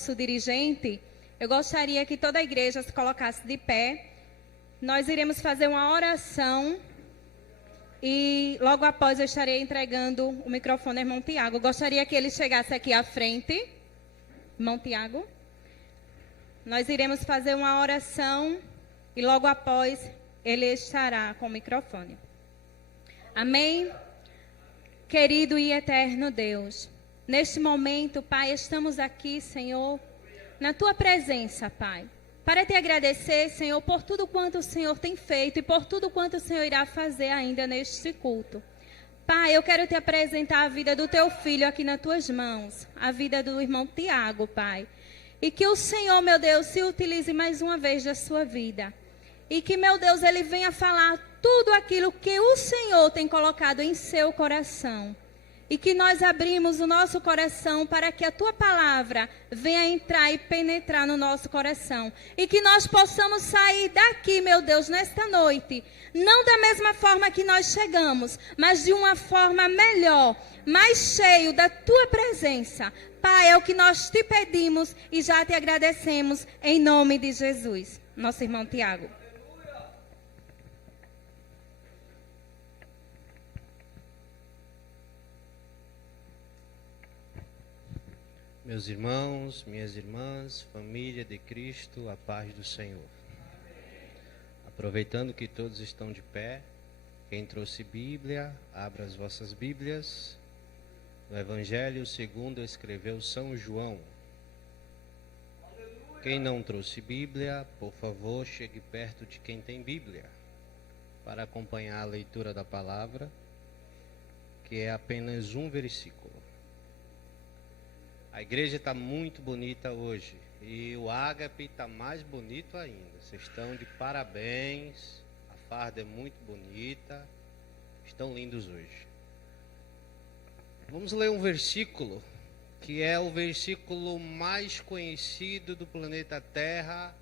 nosso dirigente, eu gostaria que toda a igreja se colocasse de pé. Nós iremos fazer uma oração e logo após eu estarei entregando o microfone ao irmão Tiago. Eu gostaria que ele chegasse aqui à frente. Irmão Tiago. Nós iremos fazer uma oração e logo após ele estará com o microfone. Amém? Querido e eterno Deus, neste momento, Pai, estamos aqui, Senhor, na Tua presença, Pai, para te agradecer, Senhor, por tudo quanto o Senhor tem feito e por tudo quanto o Senhor irá fazer ainda neste culto. Pai, eu quero te apresentar a vida do Teu filho aqui nas Tuas mãos, a vida do irmão Tiago, Pai. E que o Senhor, meu Deus, se utilize mais uma vez da sua vida. E que, meu Deus, ele venha falar tudo aquilo que o Senhor tem colocado em seu coração. E que nós abrimos o nosso coração para que a Tua palavra venha entrar e penetrar no nosso coração. E que nós possamos sair daqui, meu Deus, nesta noite, não da mesma forma que nós chegamos, mas de uma forma melhor, mais cheio da Tua presença. Pai, é o que nós te pedimos e já te agradecemos em nome de Jesus. Nosso irmão Tiago. Meus irmãos, minhas irmãs, família de Cristo, a paz do Senhor. Aproveitando que todos estão de pé, quem trouxe Bíblia, abra as vossas Bíblias. No Evangelho segundo escreveu São João. Quem não trouxe Bíblia, por favor, chegue perto de quem tem Bíblia, para acompanhar a leitura da palavra, que é apenas um versículo. A igreja está muito bonita hoje e o ágape está mais bonito ainda. Vocês estão de parabéns, a farda é muito bonita, estão lindos hoje. Vamos ler um versículo que é o versículo mais conhecido do planeta Terra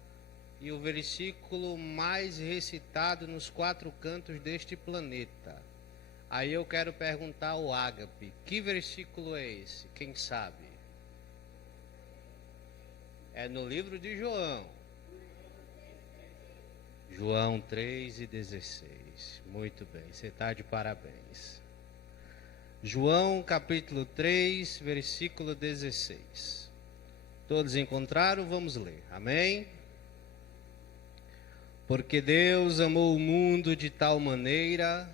e o versículo mais recitado nos 4 cantos deste planeta. Aí eu quero perguntar ao ágape, que versículo é esse? Quem sabe? É no livro de João. João 3:16. Muito bem, você está de parabéns. João capítulo 3, versículo 16. Todos encontraram? Vamos ler. Amém? Porque Deus amou o mundo de tal maneira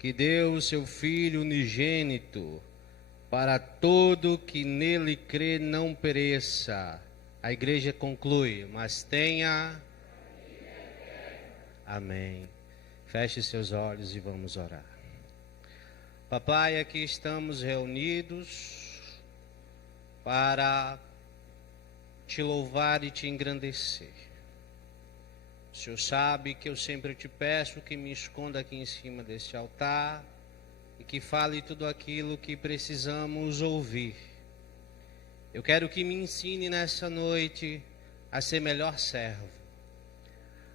que deu o seu Filho unigênito, para todo que nele crê não pereça. A igreja conclui, mas tenha... Amém. Feche seus olhos e vamos orar. Papai, aqui estamos reunidos para te louvar e te engrandecer. O Senhor sabe que eu sempre te peço que me esconda aqui em cima deste altar e que fale tudo aquilo que precisamos ouvir. Eu quero que me ensine nessa noite a ser melhor servo,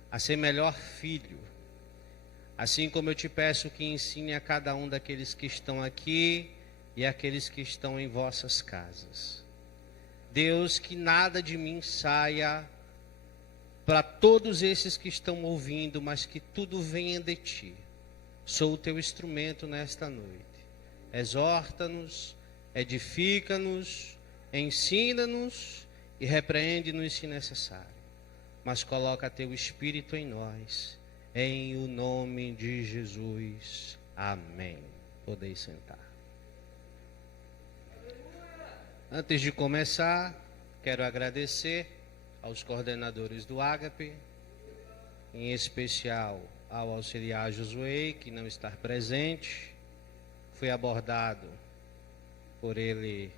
a ser melhor filho, assim como eu te peço que ensine a cada um daqueles que estão aqui e aqueles que estão em vossas casas. Deus, que nada de mim saia para todos esses que estão ouvindo, mas que tudo venha de ti. Sou o teu instrumento nesta noite. Exorta-nos, edifica-nos, ensina-nos e repreende-nos se necessário. Mas coloca teu Espírito em nós, em o nome de Jesus. Amém. Podeis sentar. Antes de começar, quero agradecer aos coordenadores do Ágape, em especial ao auxiliar Josué, que não está presente. Fui abordado por ele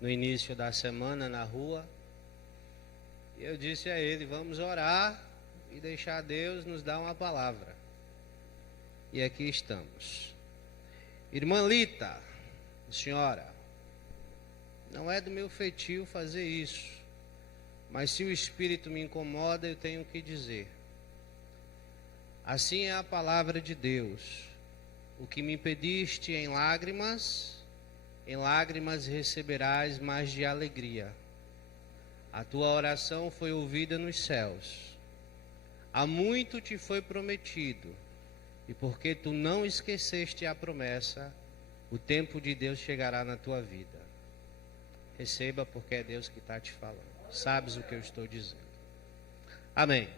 no início da semana na rua. E eu disse a ele, vamos orar e deixar Deus nos dar uma palavra. E aqui estamos. Irmã Lita, senhora, não é do meu feitio fazer isso, mas se o Espírito me incomoda, eu tenho que dizer. Assim é a palavra de Deus. O que me pediste em lágrimas receberás mais de alegria. A tua oração foi ouvida nos céus. Há muito te foi prometido, e porque tu não esqueceste a promessa, o tempo de Deus chegará na tua vida. Receba, porque é Deus que está te falando. Sabes o que eu estou dizendo. Amém.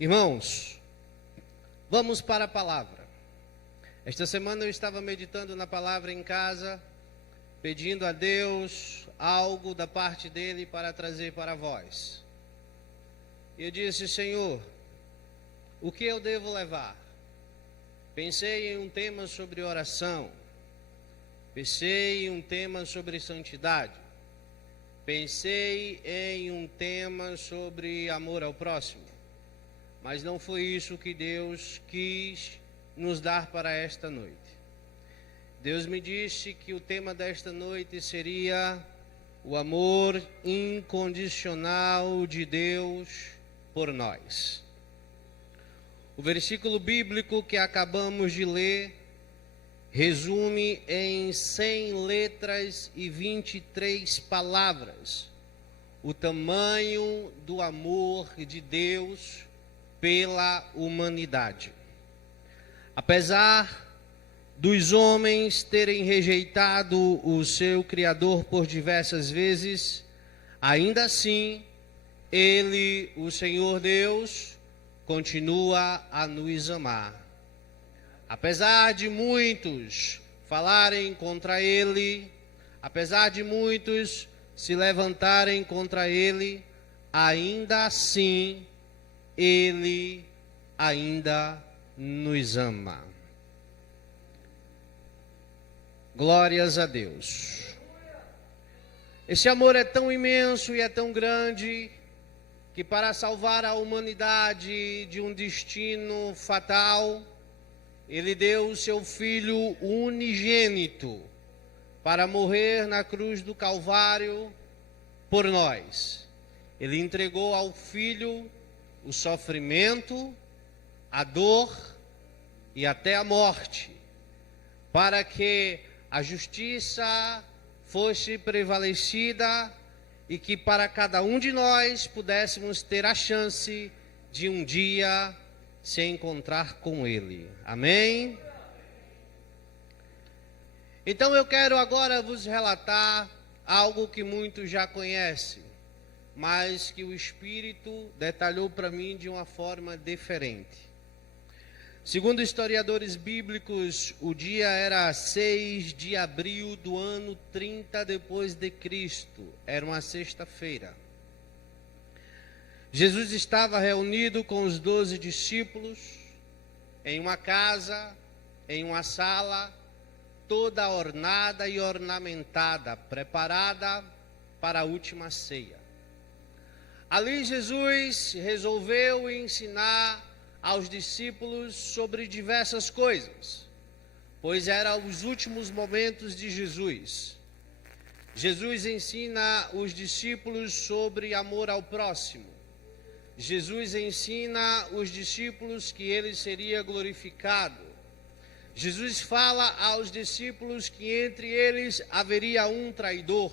Irmãos, vamos para a palavra. Esta semana eu estava meditando na palavra em casa, pedindo a Deus algo da parte dele para trazer para vós. E eu disse: Senhor, o que eu devo levar? Pensei em um tema sobre oração, pensei em um tema sobre santidade, pensei em um tema sobre amor ao próximo, mas não foi isso que Deus quis nos dar para esta noite. Deus me disse que o tema desta noite seria o amor incondicional de Deus por nós. O versículo bíblico que acabamos de ler resume em 100 letras e 23 palavras o tamanho do amor de Deus pela humanidade. Apesar dos homens terem rejeitado o seu Criador por diversas vezes, ainda assim, Ele, o Senhor Deus, continua a nos amar. Apesar de muitos falarem contra Ele, apesar de muitos se levantarem contra Ele, ainda assim, Ele ainda nos ama. Glórias a Deus. Esse amor é tão imenso e é tão grande que, para salvar a humanidade de um destino fatal, Ele deu o seu Filho unigênito para morrer na cruz do Calvário por nós. Ele entregou ao Filho o sofrimento, a dor e até a morte, para que a justiça fosse prevalecida e que para cada um de nós pudéssemos ter a chance de um dia se encontrar com Ele. Amém? Então eu quero agora vos relatar algo que muitos já conhecem, mas que o Espírito detalhou para mim de uma forma diferente. Segundo historiadores bíblicos, o dia era 6 de abril do ano 30 depois de Cristo. Era uma sexta-feira. Jesus estava reunido com os 12 discípulos em uma casa, em uma sala, toda ornada e ornamentada, preparada para a última ceia. Ali Jesus resolveu ensinar aos discípulos sobre diversas coisas, pois eram os últimos momentos de Jesus. Jesus ensina os discípulos sobre amor ao próximo. Jesus ensina os discípulos que ele seria glorificado. Jesus fala aos discípulos que entre eles haveria um traidor.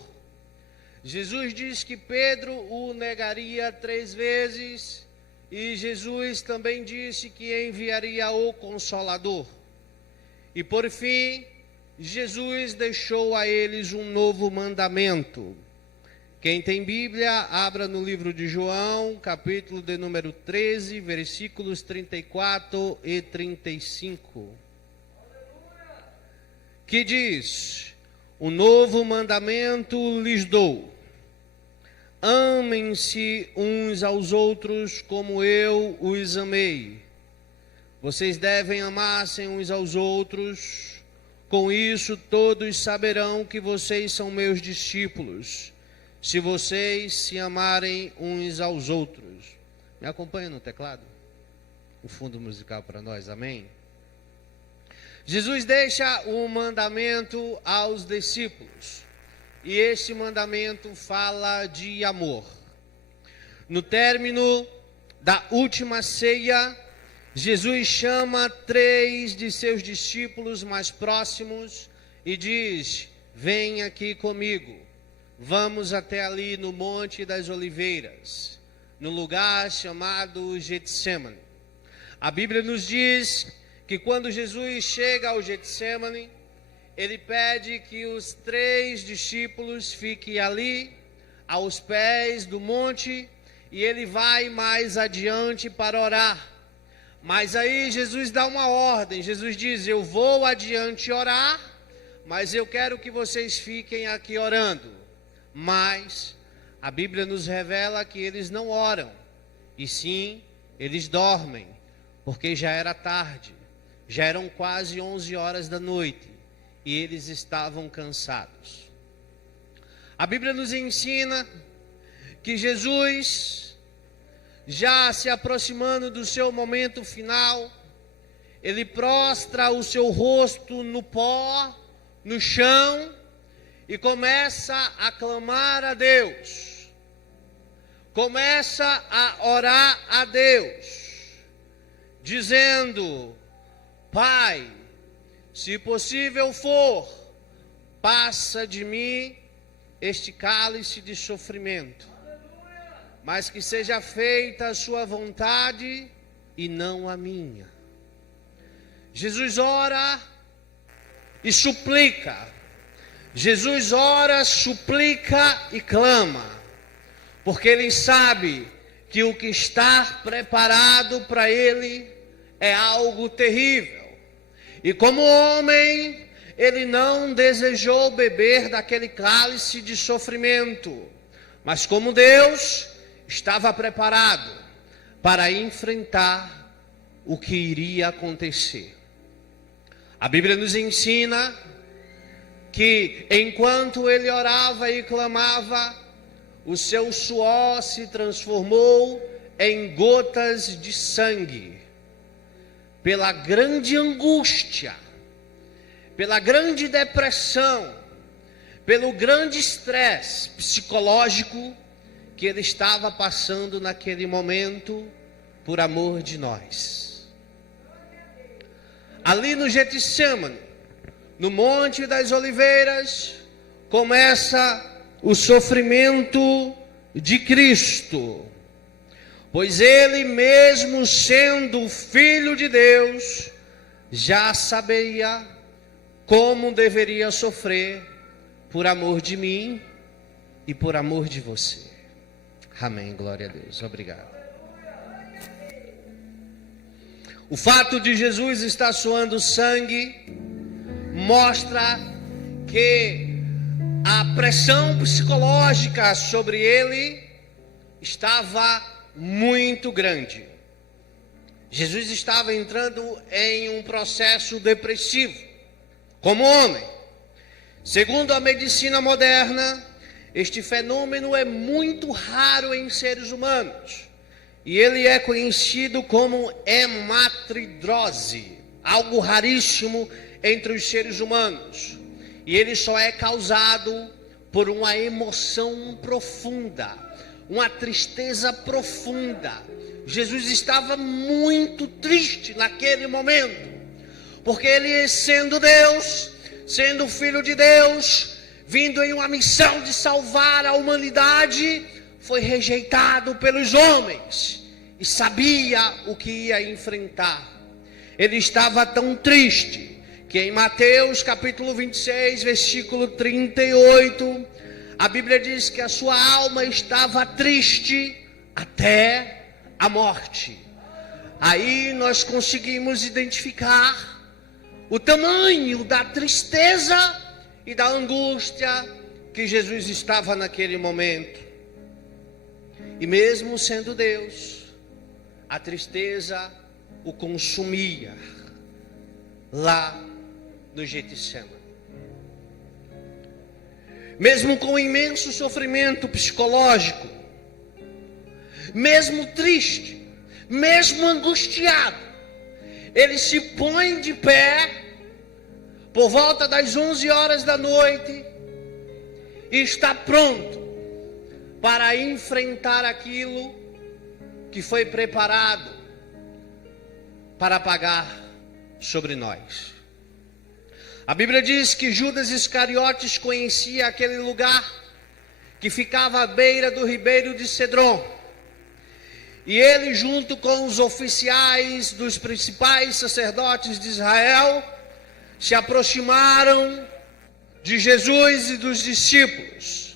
Jesus diz que Pedro o negaria 3 vezes. E Jesus também disse que enviaria o Consolador. E por fim, Jesus deixou a eles um novo mandamento. Quem tem Bíblia, abra no livro de João, capítulo de número 13, versículos 34 e 35. Que diz: um novo mandamento lhes dou. Amem-se uns aos outros como eu os amei. Vocês devem amar-se uns aos outros. Com isso todos saberão que vocês são meus discípulos, se vocês se amarem uns aos outros. Me acompanha no teclado? O fundo musical para nós, amém? Jesus deixa um mandamento aos discípulos. E esse mandamento fala de amor. No término da última ceia, Jesus chama 3 de seus discípulos mais próximos e diz: vem aqui comigo, vamos até ali no Monte das Oliveiras, no lugar chamado Getsemane. A Bíblia nos diz que quando Jesus chega ao Getsemane, ele pede que os 3 discípulos fiquem ali, aos pés do monte, e ele vai mais adiante para orar. Mas aí Jesus dá uma ordem, Jesus diz: eu vou adiante orar, mas eu quero que vocês fiquem aqui orando. Mas a Bíblia nos revela que eles não oram, e sim, eles dormem, porque já era tarde, já eram quase 11 horas da noite, e eles estavam cansados. A Bíblia nos ensina que Jesus, já se aproximando do seu momento final, ele prostra o seu rosto no pó, no chão, e começa a clamar a Deus, começa a orar a Deus, dizendo: Pai, se possível for, passa de mim este cálice de sofrimento, mas que seja feita a sua vontade e não a minha. Jesus ora e suplica. Jesus ora, suplica e clama, porque ele sabe que o que está preparado para ele é algo terrível. E como homem, ele não desejou beber daquele cálice de sofrimento, mas como Deus, estava preparado para enfrentar o que iria acontecer. A Bíblia nos ensina que enquanto ele orava e clamava, o seu suor se transformou em gotas de sangue, pela grande angústia, pela grande depressão, pelo grande estresse psicológico que ele estava passando naquele momento, por amor de nós. Ali no Getsemane, no Monte das Oliveiras, começa o sofrimento de Cristo, pois ele mesmo sendo filho de Deus, já sabia como deveria sofrer por amor de mim e por amor de você. Amém, glória a Deus, obrigado. O fato de Jesus estar suando sangue mostra que a pressão psicológica sobre ele estava muito grande. Jesus estava entrando em um processo depressivo, como homem. Segundo a medicina moderna, este fenômeno é muito raro em seres humanos, e ele é conhecido como hematidrose, algo raríssimo entre os seres humanos, e ele só é causado por uma emoção profunda, uma tristeza profunda. Jesus estava muito triste naquele momento, porque ele, sendo Deus, sendo filho de Deus, vindo em uma missão de salvar a humanidade, foi rejeitado pelos homens e sabia o que ia enfrentar. Ele estava tão triste que em Mateus capítulo 26, versículo 38, a Bíblia diz que a sua alma estava triste até a morte. Aí nós conseguimos identificar o tamanho da tristeza e da angústia que Jesus estava naquele momento. E mesmo sendo Deus, a tristeza o consumia lá no Getsemane. Mesmo com imenso sofrimento psicológico, mesmo triste, mesmo angustiado, ele se põe de pé por volta das 11 horas da noite e está pronto para enfrentar aquilo que foi preparado para pagar sobre nós. A Bíblia diz que Judas Iscariotes conhecia aquele lugar que ficava à beira do ribeiro de Cedron. E ele, junto com os oficiais dos principais sacerdotes de Israel, se aproximaram de Jesus e dos discípulos.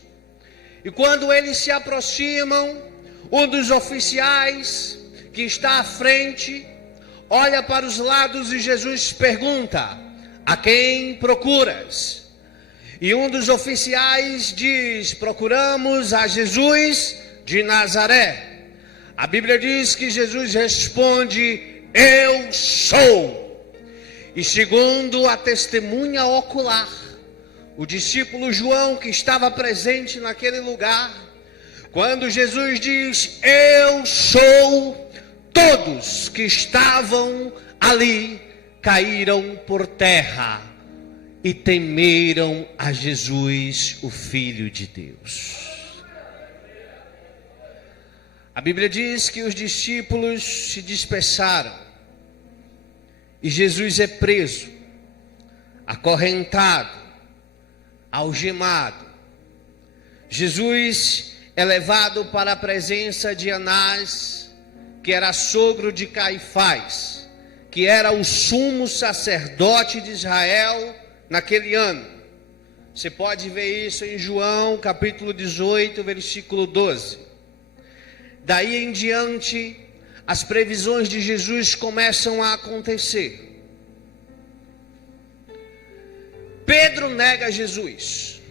E quando eles se aproximam, um dos oficiais que está à frente olha para os lados e Jesus pergunta: a quem procuras? E um dos oficiais diz: procuramos a Jesus de Nazaré. A Bíblia diz que Jesus responde: eu sou. E segundo a testemunha ocular, o discípulo João, que estava presente naquele lugar, quando Jesus diz: eu sou, todos que estavam ali caíram por terra e temeram a Jesus, o Filho de Deus. A Bíblia diz que os discípulos se dispersaram e Jesus é preso, acorrentado, algemado. Jesus é levado para a presença de Anás, que era sogro de Caifás, que era o sumo sacerdote de Israel naquele ano. Você pode ver isso em João capítulo 18, versículo 12. Daí em diante, as previsões de Jesus começam a acontecer. Pedro nega Jesus.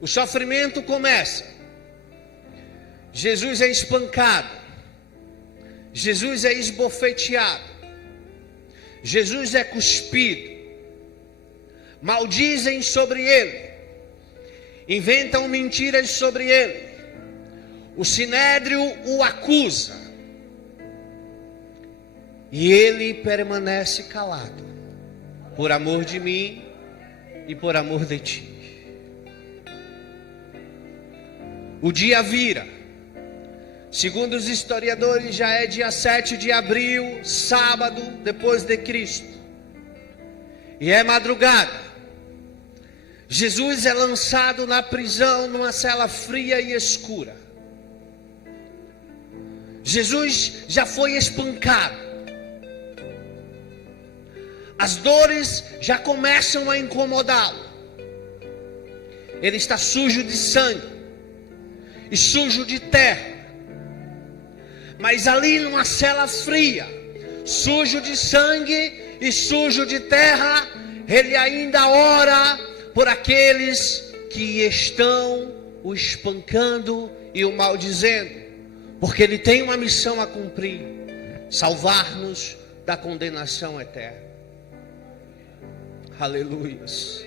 O sofrimento começa. Jesus é espancado. Jesus é esbofeteado. Jesus é cuspido. Maldizem sobre ele. Inventam mentiras sobre ele. O sinédrio o acusa. E ele permanece calado. Por amor de mim e por amor de ti. O dia vira. Segundo os historiadores, já é dia 7 de abril, sábado, depois de Cristo. E é madrugada. Jesus é lançado na prisão, numa cela fria e escura. Jesus já foi espancado. As dores já começam a incomodá-lo. Ele está sujo de sangue e sujo de terra. Mas ali numa cela fria, sujo de sangue e sujo de terra, ele ainda ora por aqueles que estão o espancando e o maldizendo. Porque ele tem uma missão a cumprir: salvar-nos da condenação eterna. Aleluias.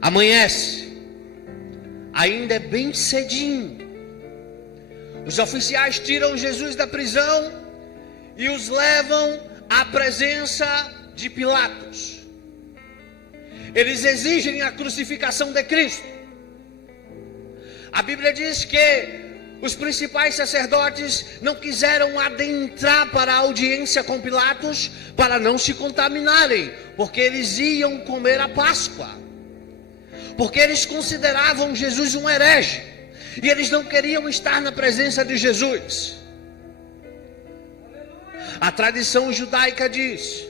Amanhece. Ainda é bem cedinho. Os oficiais tiram Jesus da prisão e os levam à presença de Pilatos. Eles exigem a crucificação de Cristo. A Bíblia diz que os principais sacerdotes não quiseram adentrar para a audiência com Pilatos para não se contaminarem, porque eles iam comer a Páscoa. Porque eles consideravam Jesus um herege e eles não queriam estar na presença de Jesus. A tradição judaica diz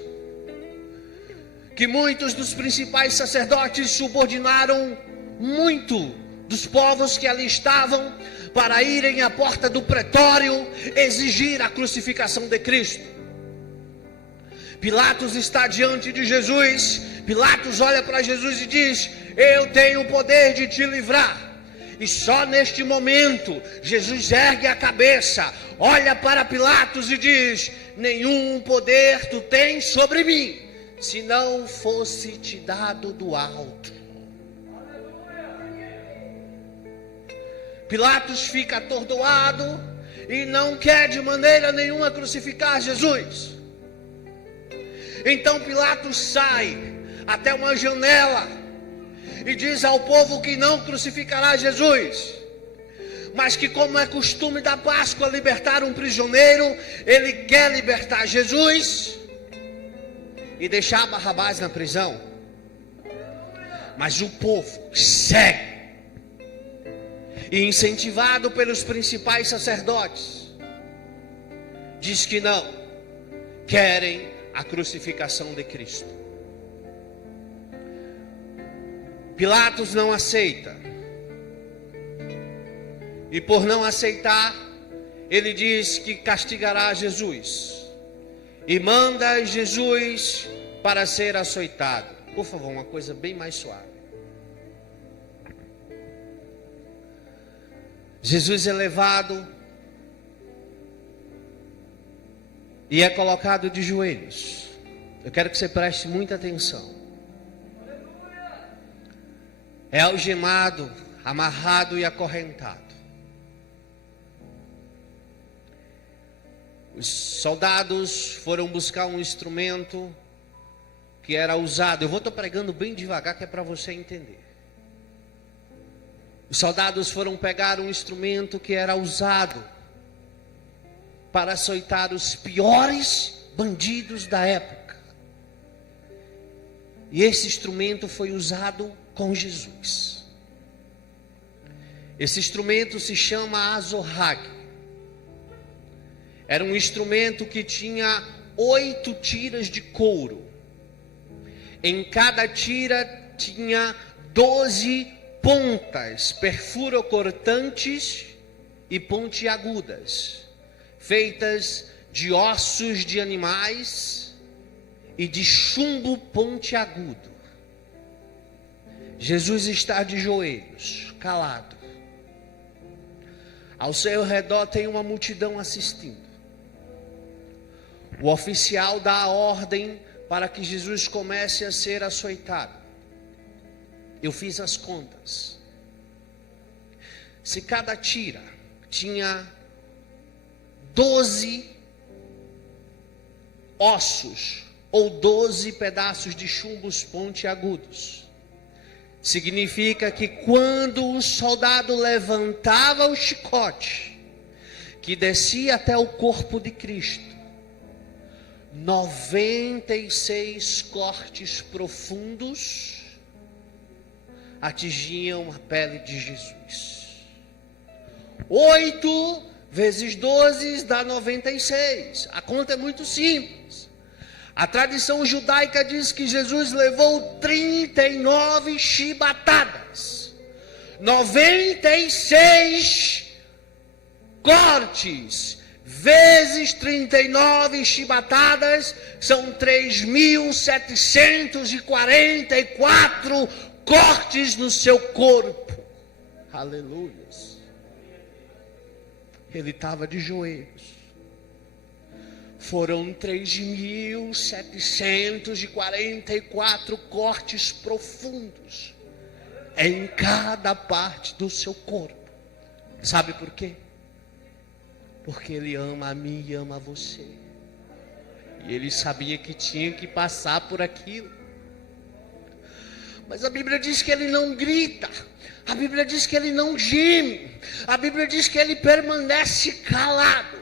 que muitos dos principais sacerdotes subordinaram muito dos povos que ali estavam para irem à porta do pretório exigir a crucificação de Cristo. Pilatos está diante de Jesus. Pilatos olha para Jesus e diz: eu tenho o poder de te livrar. E só neste momento Jesus ergue a cabeça, olha para Pilatos e diz: nenhum poder tu tens sobre mim, se não fosse te dado do alto. Pilatos fica atordoado e não quer de maneira nenhuma crucificar Jesus. Então Pilatos sai até uma janela e diz ao povo que não crucificará Jesus, mas que, como é costume da Páscoa libertar um prisioneiro, ele quer libertar Jesus e deixar Barrabás na prisão. Mas o povo cego e incentivado pelos principais sacerdotes diz que não, querem a crucificação de Cristo. Pilatos não aceita. E por não aceitar, ele diz que castigará Jesus. E manda Jesus para ser açoitado. Por favor, uma coisa bem mais suave. Jesus é levado e é colocado de joelhos. Eu quero que você preste muita atenção. É algemado, amarrado e acorrentado. Os soldados foram buscar um instrumento que era usado. Eu estou pregando bem devagar, que é para você entender. Os soldados foram pegar um instrumento que era usado para açoitar os piores bandidos da época. E esse instrumento foi usado com Jesus. Esse instrumento se chama azorrague. Era um instrumento que tinha 8 tiras de couro. Em cada tira tinha 12 pontas perfurocortantes e pontiagudas, feitas de ossos de animais e de chumbo pontiagudo. Jesus está de joelhos, calado. Ao seu redor tem uma multidão assistindo. O oficial dá a ordem para que Jesus comece a ser açoitado. Eu fiz as contas. Se cada tira tinha 12 ossos ou 12 pedaços de chumbos pontiagudos, significa que quando o soldado levantava o chicote, que descia até o corpo de Cristo, 96 cortes profundos atingiam a pele de Jesus. 8 vezes 12 dá 96. A conta é muito simples. A tradição judaica diz que Jesus levou 39 chibatadas. 96 cortes vezes 39 chibatadas são 3.744 cortes no seu corpo. Aleluia. Ele estava de joelhos. Foram 3.744 cortes profundos em cada parte do seu corpo. Sabe por quê? Porque Ele ama a mim e ama a você. E Ele sabia que tinha que passar por aquilo. Mas a Bíblia diz que Ele não grita. A Bíblia diz que Ele não geme. A Bíblia diz que Ele permanece calado.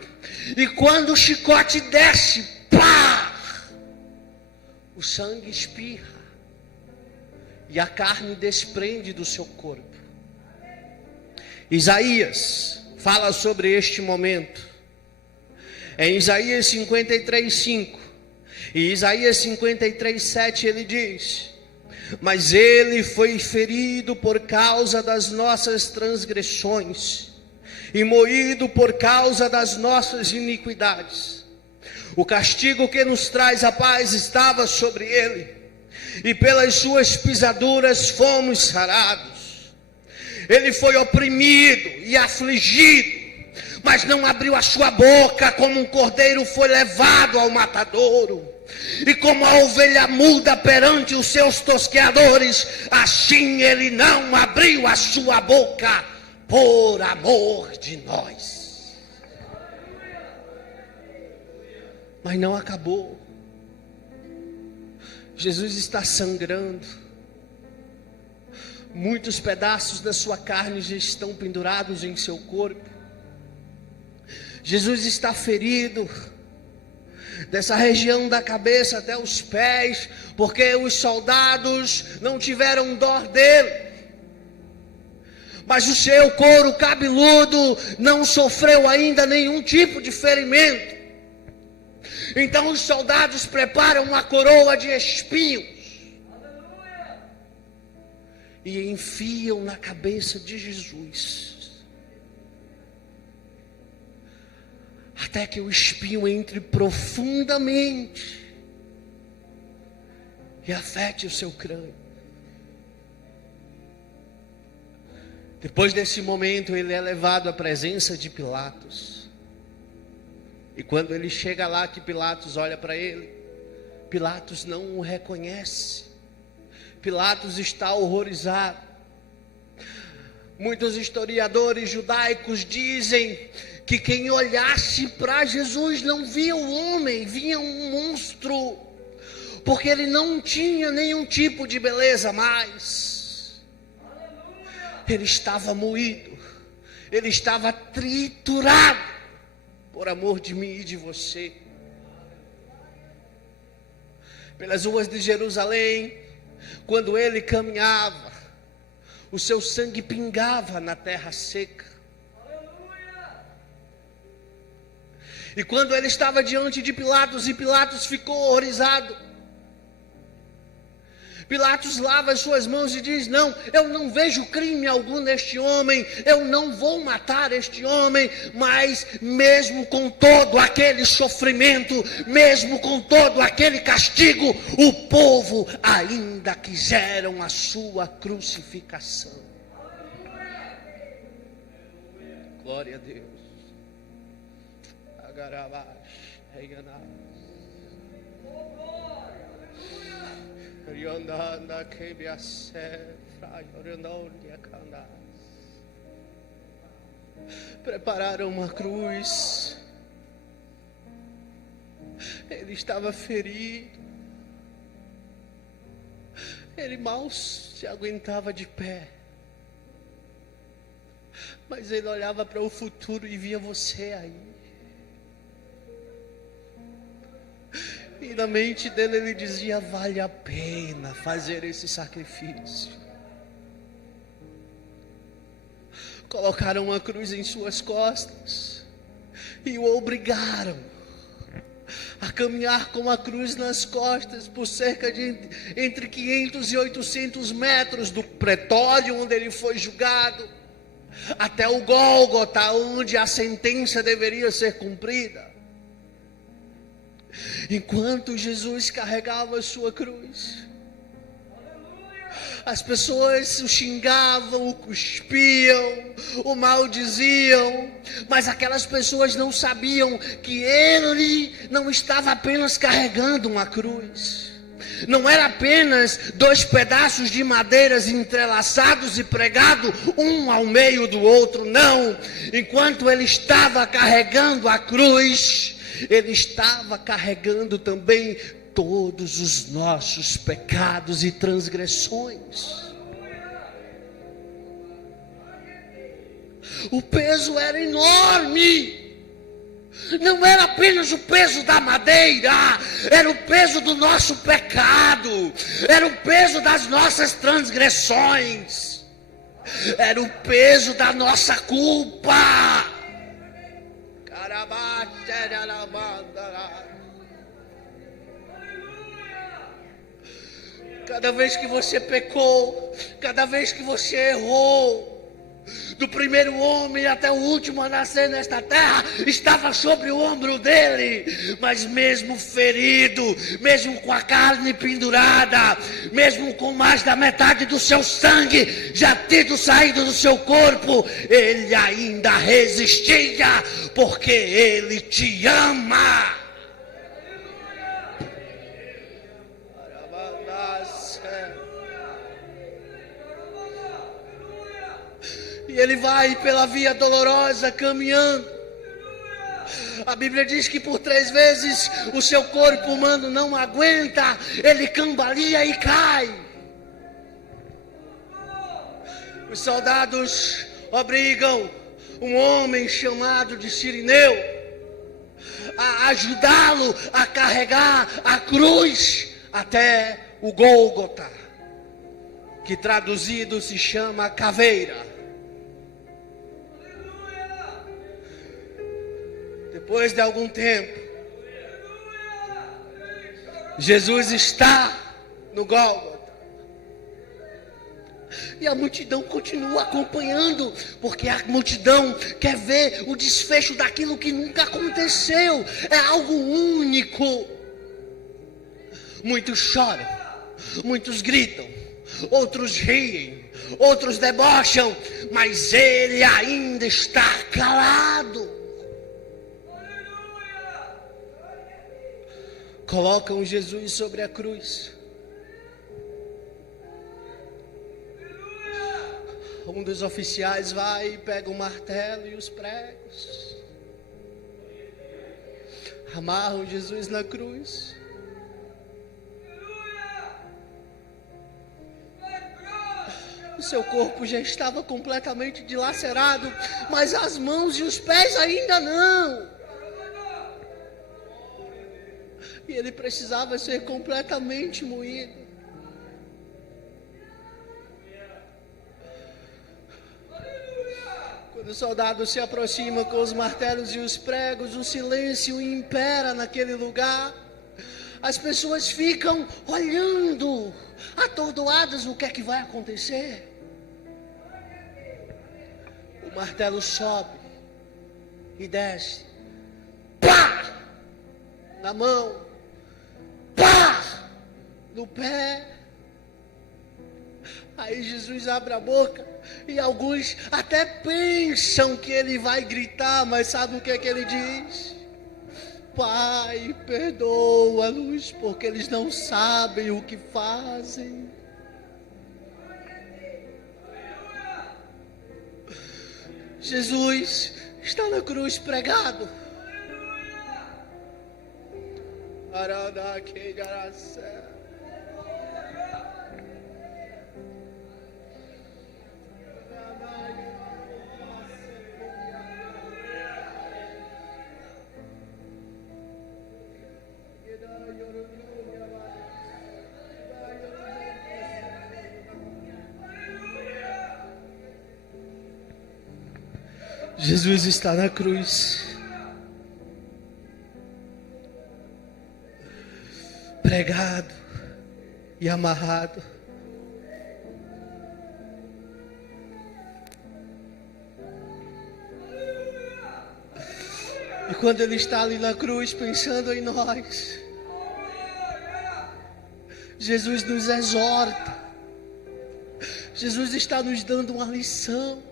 E quando o chicote desce, pá! O sangue espirra. E a carne desprende do seu corpo. Isaías fala sobre este momento. Em Isaías 53:5 e Isaías 53:7 ele diz: mas ele foi ferido por causa das nossas transgressões e moído por causa das nossas iniquidades. O castigo que nos traz a paz estava sobre ele, e pelas suas pisaduras fomos sarados. Ele foi oprimido e afligido, mas não abriu a sua boca. Como um cordeiro foi levado ao matadouro, e como a ovelha muda perante os seus tosqueadores, assim ele não abriu a sua boca por amor de nós. Mas não acabou. Jesus está sangrando. Muitos pedaços da sua carne já estão pendurados em seu corpo. Jesus está ferido. dessa região da cabeça até os pés, porque os soldados não tiveram dó dele. Mas o seu couro cabeludo não sofreu ainda nenhum tipo de ferimento. Então os soldados preparam uma coroa de espinhos e enfiam na cabeça de Jesus, até que o espinho entre profundamente e afete o seu crânio. Depois desse momento, ele é levado à presença de Pilatos. E quando ele chega lá, que Pilatos olha para ele, Pilatos não o reconhece. Pilatos está horrorizado. Muitos historiadores judaicos dizem que quem olhasse para Jesus não via o homem, via um monstro, porque ele não tinha nenhum tipo de beleza mais. Ele estava moído, ele estava triturado por amor de mim e de você. Pelas ruas de Jerusalém, quando ele caminhava, o seu sangue pingava na terra seca. E quando ele estava diante de Pilatos, e Pilatos ficou horrorizado, Pilatos lava as suas mãos e diz: não, eu não vejo crime algum neste homem, eu não vou matar este homem. Mas mesmo com todo aquele sofrimento, mesmo com todo aquele castigo, o povo ainda quiseram a sua crucificação. Glória a Deus. Agarabash, Reiganá. Prepararam uma cruz. Ele estava ferido. Ele mal se aguentava de pé. Mas ele olhava para o futuro e via você aí. E na mente dele ele dizia: vale a pena fazer esse sacrifício. Colocaram uma cruz em suas costas e o obrigaram a caminhar com a cruz nas costas por cerca de entre 500 e 800 metros do pretório onde ele foi julgado, até o Gólgota, onde a sentença deveria ser cumprida. Enquanto Jesus carregava a sua cruz, as pessoas o xingavam, o cuspiam, o maldiziam, mas aquelas pessoas não sabiam que ele não estava apenas carregando uma cruz. Não era apenas 2 pedaços de madeiras entrelaçados e pregados um ao meio do outro, não. Enquanto ele estava carregando a cruz, ele estava carregando também todos os nossos pecados e transgressões. O peso era enorme. Não era apenas o peso da madeira, era o peso do nosso pecado, era o peso das nossas transgressões, era o peso da nossa culpa. Cada vez que você pecou, cada vez que você errou, do primeiro homem até o último a nascer nesta terra, estava sobre o ombro dele. Mas mesmo ferido, mesmo com a carne pendurada, mesmo com mais da metade do seu sangue já tendo saído do seu corpo, ele ainda resistia, porque ele te ama. E ele vai pela via dolorosa caminhando. A Bíblia diz que por 3 vezes o seu corpo humano não aguenta, ele cambalia e cai. Os soldados obrigam um homem chamado de Cirineu a ajudá-lo a carregar a cruz até o Gólgota, que traduzido se chama caveira. Depois de algum tempo, Jesus está no Gólgota. E a multidão continua acompanhando, porque a multidão quer ver o desfecho daquilo que nunca aconteceu. É algo único. Muitos choram, muitos gritam, outros riem, outros debocham, mas ele ainda está calado. Colocam Jesus sobre a cruz. Um dos oficiais vai e pega o martelo e os pregos. Amarram Jesus na cruz. O seu corpo já estava completamente dilacerado, mas as mãos e os pés ainda não. E ele precisava ser completamente moído. Quando o soldado se aproxima com os martelos e os pregos, o silêncio impera naquele lugar. As pessoas ficam olhando, atordoadas, o que é que vai acontecer. O martelo sobe e desce. Pá! Na mão. Pá! No pé. Aí Jesus abre a boca e alguns até pensam que ele vai gritar, mas sabe o que é que ele diz? Pai, perdoa-nos, porque eles não sabem o que fazem. Jesus está na cruz pregado. Jesus está na cruz, pregado e amarrado. E quando ele está ali na cruz pensando em nós, Jesus nos exorta. Jesus está nos dando uma lição.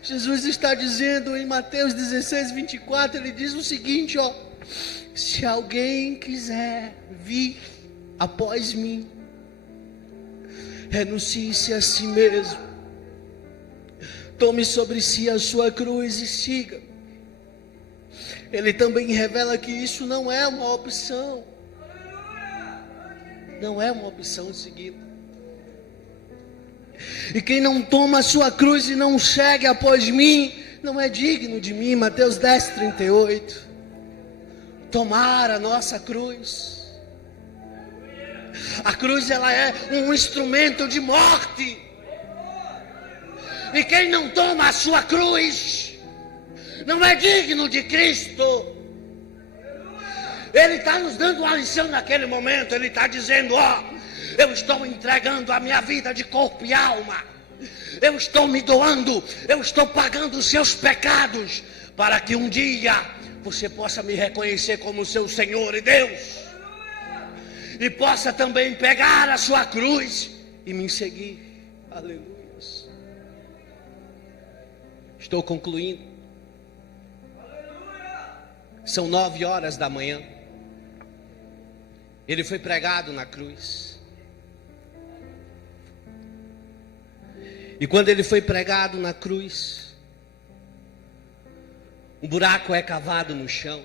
Jesus está dizendo em Mateus 16, 24, ele diz o seguinte, ó: se alguém quiser vir após mim, renuncie-se a si mesmo, tome sobre si a sua cruz e siga. Ele também revela que isso não é uma opção. Não é uma opção seguida. E quem não toma a sua cruz e não segue após mim, não é digno de mim. Mateus 10, 38. Tomar a nossa cruz. A cruz, ela é um instrumento de morte. E quem não toma a sua cruz, não é digno de Cristo. Ele está nos dando uma lição naquele momento. Ele está dizendo, ó, eu estou entregando a minha vida de corpo e alma. Eu estou me doando. Eu estou pagando os seus pecados, para que um dia você possa me reconhecer como seu Senhor e Deus. E possa também pegar a sua cruz e me seguir. Aleluia. Estou concluindo. São 9 horas da manhã. Ele foi pregado na cruz. E quando ele foi pregado na cruz, um buraco é cavado no chão.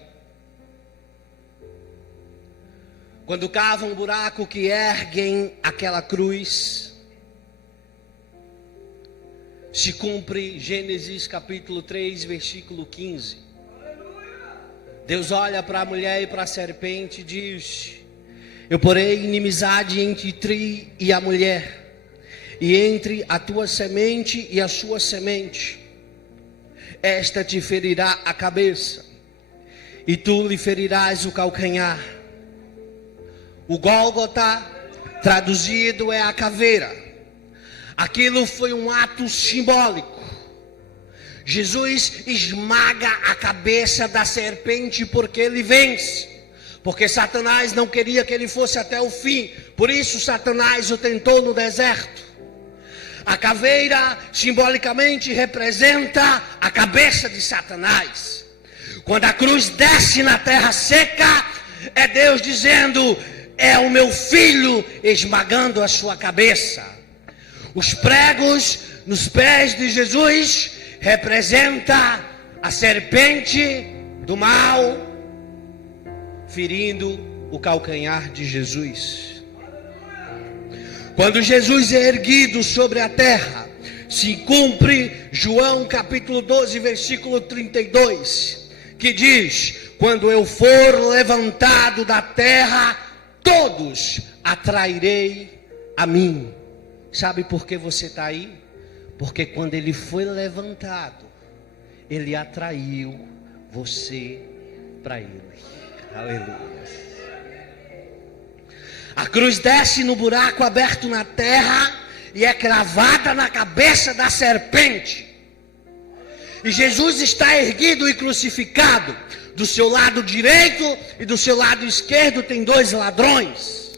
Quando cavam um buraco que erguem aquela cruz, se cumpre Gênesis capítulo 3, versículo 15. Deus olha para a mulher e para a serpente e diz: eu porei inimizade entre ti e a mulher, e entre a tua semente e a sua semente. Esta te ferirá a cabeça, e tu lhe ferirás o calcanhar. O Gólgota, traduzido, é a caveira. Aquilo foi um ato simbólico. Jesus esmaga a cabeça da serpente porque ele vence. Porque Satanás não queria que ele fosse até o fim. Por isso Satanás o tentou no deserto. A caveira simbolicamente representa a cabeça de Satanás. Quando a cruz desce na terra seca, é Deus dizendo: é o meu filho esmagando a sua cabeça. Os pregos nos pés de Jesus representa a serpente do mal, ferindo o calcanhar de Jesus. Quando Jesus é erguido sobre a terra, se cumpre João capítulo 12, versículo 32, que diz: quando eu for levantado da terra, todos atrairei a mim. Sabe por que você está aí? Porque quando ele foi levantado, ele atraiu você para ele. Aleluia. A cruz desce no buraco aberto na terra e é cravada na cabeça da serpente. E Jesus está erguido e crucificado. Do seu lado direito e do seu lado esquerdo tem 2 ladrões.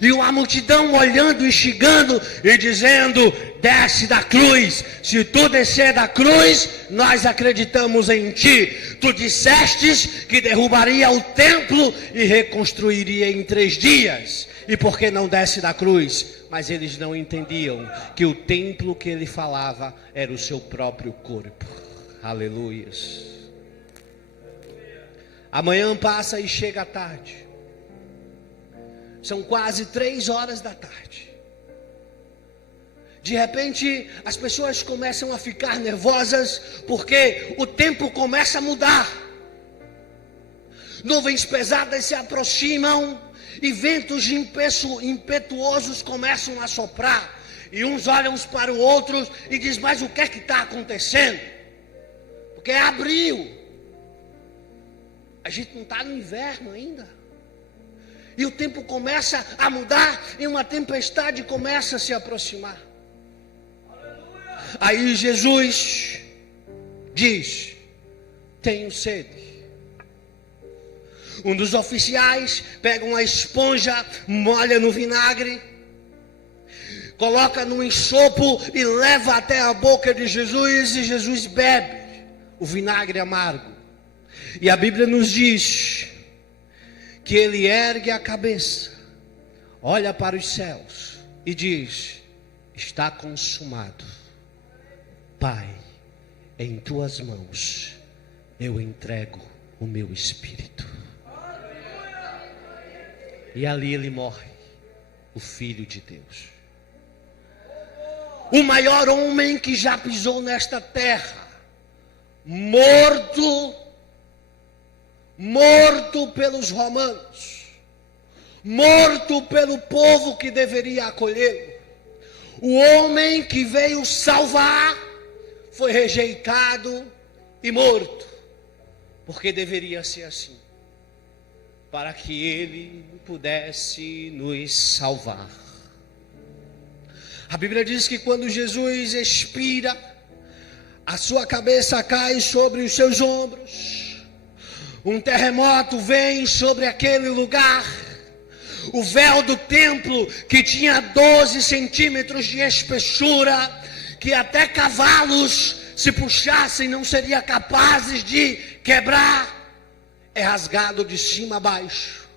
E uma multidão olhando e xingando e dizendo: desce da cruz. Se tu descer da cruz, nós acreditamos em ti. Tu dissestes que derrubaria o templo e reconstruiria em 3 dias. E por que não desce da cruz? Mas eles não entendiam que o templo que ele falava era o seu próprio corpo. Aleluias. Amanhã passa e chega a tarde. São quase 3 horas da tarde. De repente, as pessoas começam a ficar nervosas, porque o tempo começa a mudar. Nuvens pesadas se aproximam, e ventos impetuosos começam a soprar. E uns olham uns para o outro e dizem: mas o que é que está acontecendo? Porque é abril. A gente não está no inverno ainda. E o tempo começa a mudar e uma tempestade começa a se aproximar. Aí Jesus diz: tenho sede. Um dos oficiais pega uma esponja, molha no vinagre, coloca num ensopo e leva até a boca de Jesus, e Jesus bebe o vinagre amargo. E a Bíblia nos diz que ele ergue a cabeça, olha para os céus e diz: está consumado. Pai, em tuas mãos eu entrego o meu espírito. E ali ele morre, o Filho de Deus. O maior homem que já pisou nesta terra, morto pelos romanos, morto pelo povo que deveria acolhê-lo. O homem que veio salvar foi rejeitado e morto, porque deveria ser assim, para que ele pudesse nos salvar. A Bíblia diz que quando Jesus expira, a sua cabeça cai sobre os seus ombros. Um terremoto vem sobre aquele lugar. O véu do templo, que tinha 12 centímetros de espessura, que até cavalos, se puxassem, não seriam capazes de quebrar, é rasgado de cima a baixo.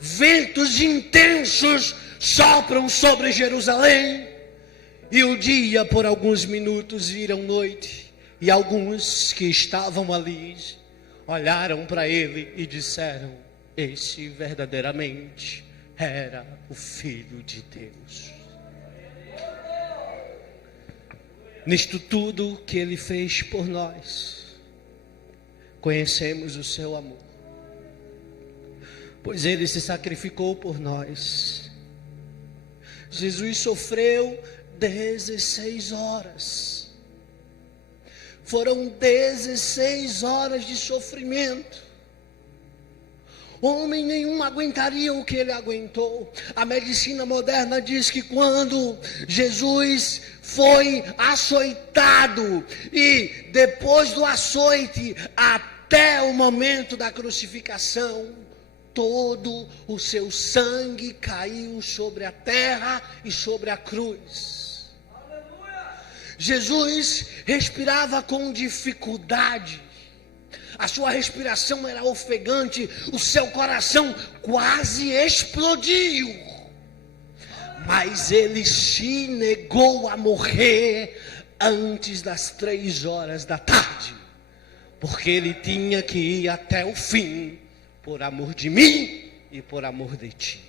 Ventos intensos sopram sobre Jerusalém, e o dia por alguns minutos viram noite, e alguns que estavam ali olharam para ele e disseram: esse verdadeiramente era o Filho de Deus. Nisto tudo que ele fez por nós, conhecemos o seu amor, pois ele se sacrificou por nós. Jesus sofreu 16 horas. Foram 16 horas de sofrimento. Homem nenhum aguentaria o que ele aguentou. A medicina moderna diz que quando Jesus foi açoitado e depois do açoite até o momento da crucificação, todo o seu sangue caiu sobre a terra e sobre a cruz. Jesus respirava com dificuldade. A sua respiração era ofegante, o seu coração quase explodiu. Mas ele se negou a morrer antes das 3 horas da tarde, porque ele tinha que ir até o fim, por amor de mim e por amor de ti.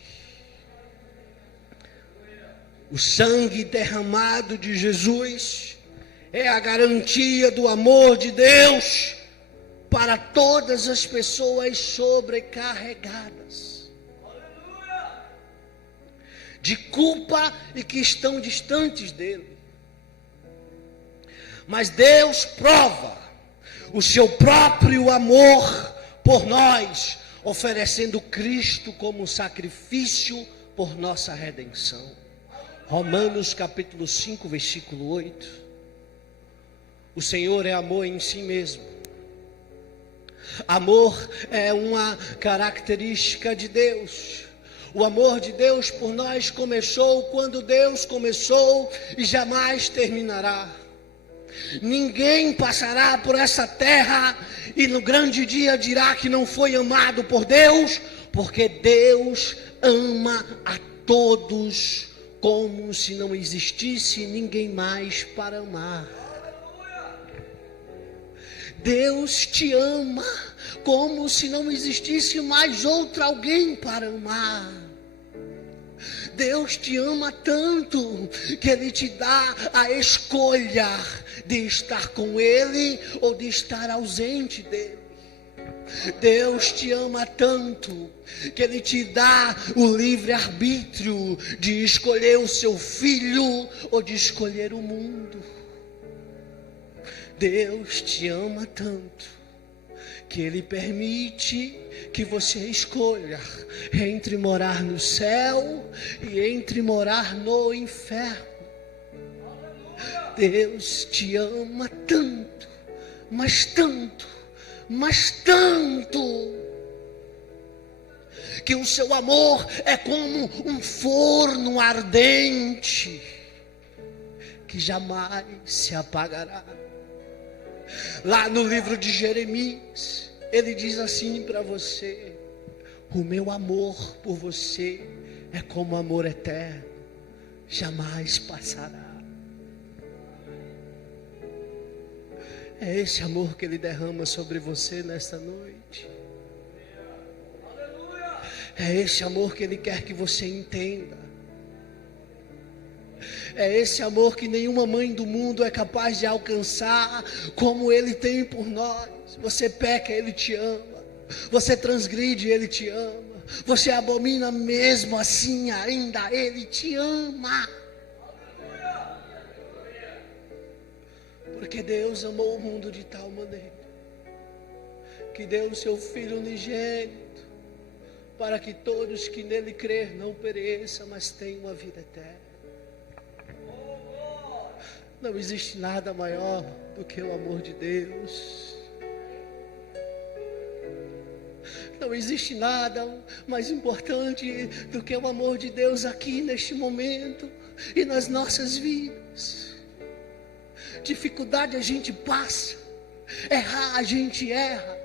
O sangue derramado de Jesus é a garantia do amor de Deus para todas as pessoas sobrecarregadas de culpa e que estão distantes dele. Mas Deus prova o seu próprio amor por nós, oferecendo Cristo como sacrifício por nossa redenção. Romanos capítulo 5, versículo 8. O Senhor é amor em si mesmo. Amor é uma característica de Deus. O amor de Deus por nós começou quando Deus começou e jamais terminará. Ninguém passará por essa terra e no grande dia dirá que não foi amado por Deus, porque Deus ama a todos como se não existisse ninguém mais para amar. Deus te ama como se não existisse mais outro alguém para amar. Deus te ama tanto que Ele te dá a escolha de estar com Ele ou de estar ausente dEle. Deus te ama tanto que Ele te dá o livre-arbítrio de escolher o seu filho ou de escolher o mundo. Deus te ama tanto que Ele permite que você escolha entre morar no céu e entre morar no inferno. Deus te ama tanto, mas tanto, mas tanto, que o seu amor é como um forno ardente que jamais se apagará. Lá no livro de Jeremias, ele diz assim para você: o meu amor por você é como amor eterno, jamais passará. É esse amor que Ele derrama sobre você nesta noite. É esse amor que Ele quer que você entenda. É esse amor que nenhuma mãe do mundo é capaz de alcançar, como Ele tem por nós. Você peca, Ele te ama. Você transgride, Ele te ama. Você abomina, mesmo assim ainda Ele te ama. Porque Deus amou o mundo de tal maneira que deu o seu Filho unigênito, para que todos que nele crer não pereçam, mas tenham a vida eterna. Não existe nada maior do que o amor de Deus. Não existe nada mais importante do que o amor de Deus aqui neste momento e nas nossas vidas. Dificuldade a gente passa, errar a gente erra,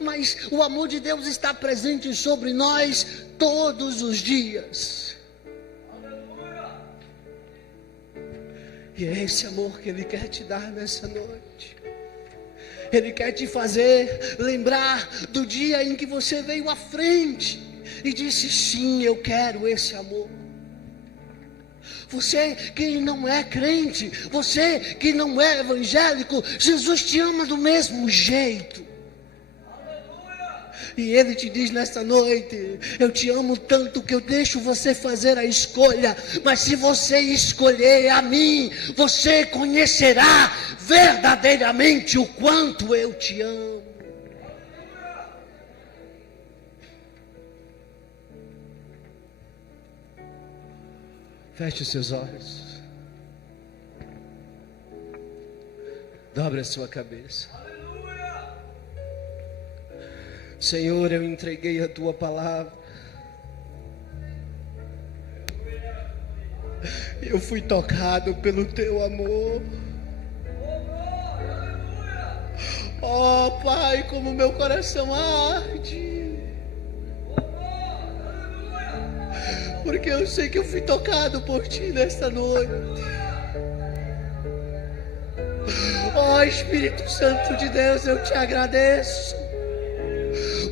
mas o amor de Deus está presente sobre nós todos os dias. E é esse amor que Ele quer te dar nessa noite. Ele quer te fazer lembrar do dia em que você veio à frente e disse: sim, eu quero esse amor. Você que não é crente, você que não é evangélico, Jesus te ama do mesmo jeito. E Ele te diz nesta noite: eu te amo tanto que eu deixo você fazer a escolha. Mas se você escolher a mim, você conhecerá verdadeiramente o quanto eu te amo. Feche os seus olhos. Dobre a sua cabeça. Senhor, eu entreguei a Tua palavra. Eu fui tocado pelo Teu amor. Oh Pai, como meu coração arde. Porque eu sei que eu fui tocado por Ti nesta noite. Oh Espírito Santo de Deus, eu te agradeço.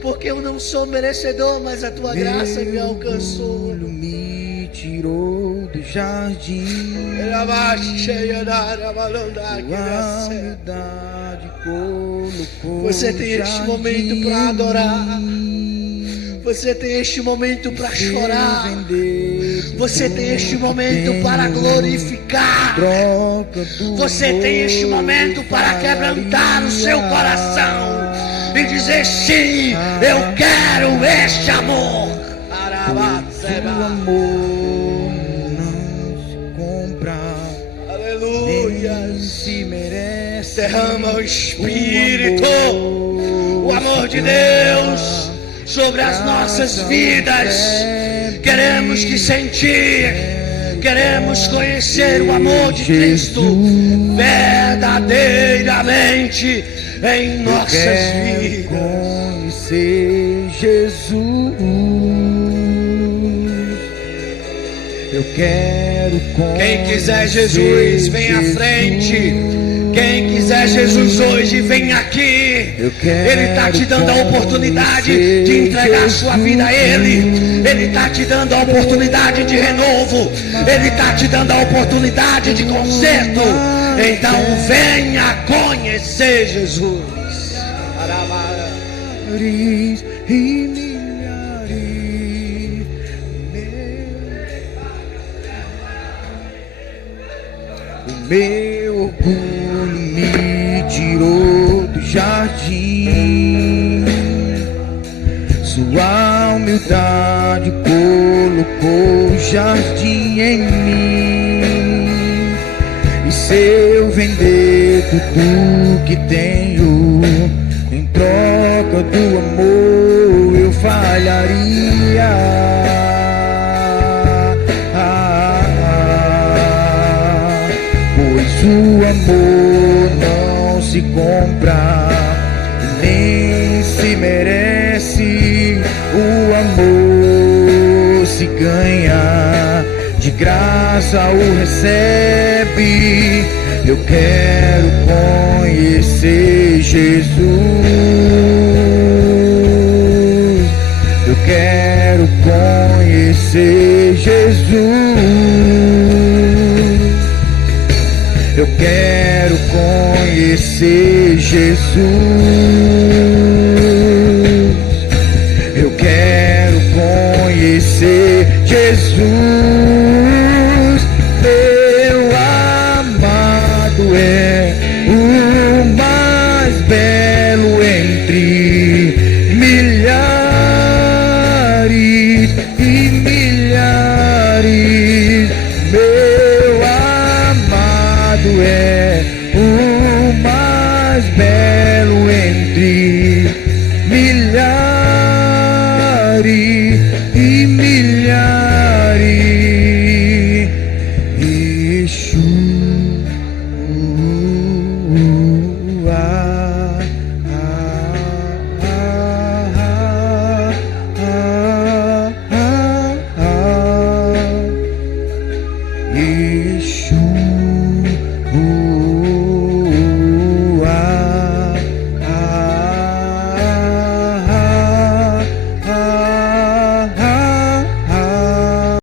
Porque eu não sou merecedor, mas a Tua graça me alcançou. Me tirou do jardim. Tua humildade colocou. Você tem este momento para adorar. Você tem este momento para chorar. Você tem este momento para glorificar. Você tem este momento para quebrantar o seu coração e dizer: sim, eu quero este amor. O amor não se compra. Aleluia. Se merece. Derrama o Espírito, o amor de Deus sobre as nossas vidas. Queremos te sentir, queremos conhecer o amor de Cristo verdadeiramente em nossas vidas. Conhecer Jesus, eu quero conhecer. Quem quiser Jesus, vem à frente. Quem quiser Jesus hoje, vem aqui. Ele está te dando a oportunidade de entregar sua vida a Ele. Ele está te dando a oportunidade de renovo. Ele está te dando a oportunidade de conserto. Então venha conhecer Jesus. Milhares e milhares. O meu orgulho me tirou do jardim. Sua humildade colocou o jardim em mim. E se eu vender tudo que tenho em troca do amor, eu falharia. Pois o amor não se compra, nem se merece. O amor se ganha, de graça o recebe. Eu quero conhecer Jesus. Eu quero conhecer Jesus. Eu quero conhecer Jesus. Eu quero conhecer Jesus. Meu amado é o mais belo entre milhares e milhares. Meu amado é o mais belo entre milhares.